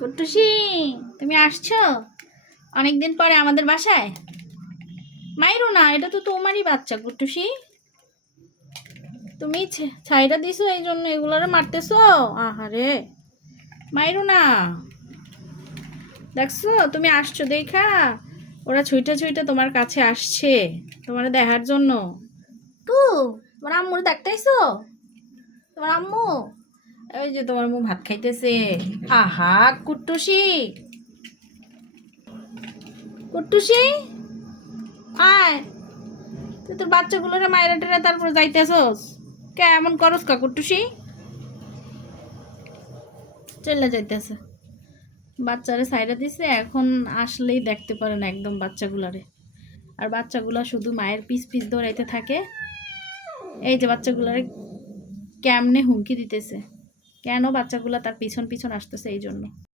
কুট্টুসি, তুমি আসছো অনেকদিন পরে আমাদের বাসায়? মাইরো না, এটা তো তোমারই বাচ্চা কুট্টুসি। তুমি ছাইটা দিছো এই জন্য এগুলোরে মারতেছো। আহারে, মাইরো না। দেখছো তুমি আসছো দেখা ওরা ছুইটা ছুইটা তোমার কাছে আসছে তোমার দেখার জন্য। তো তোমার আম্মুর দেখতেইছো? তোমার আম্মু ওই যে তোমার আম্মু ভাত খাইতেছে। আহা কুট্টুসি, কুট্টুসি আয়, তুই তোর বাচ্চাগুলোরে মায়েরা টেরা তারপরে যাইতেছস কে? এমন করস কা কুট্টুসি? চলে যাইতেছে, বাচ্চারে সাইডা দিছে, এখন আসলেই দেখতে পারে না একদম বাচ্চাগুলারে। আর বাচ্চাগুলা শুধু মায়ের পিস পিস দৌড়াইতে থাকে। এই যে বাচ্চাগুলারে কেমনে হুমকি দিতেছে, কেন বাচ্চাগুলা তার পিছন পিছন আসতেছে এই জন্য।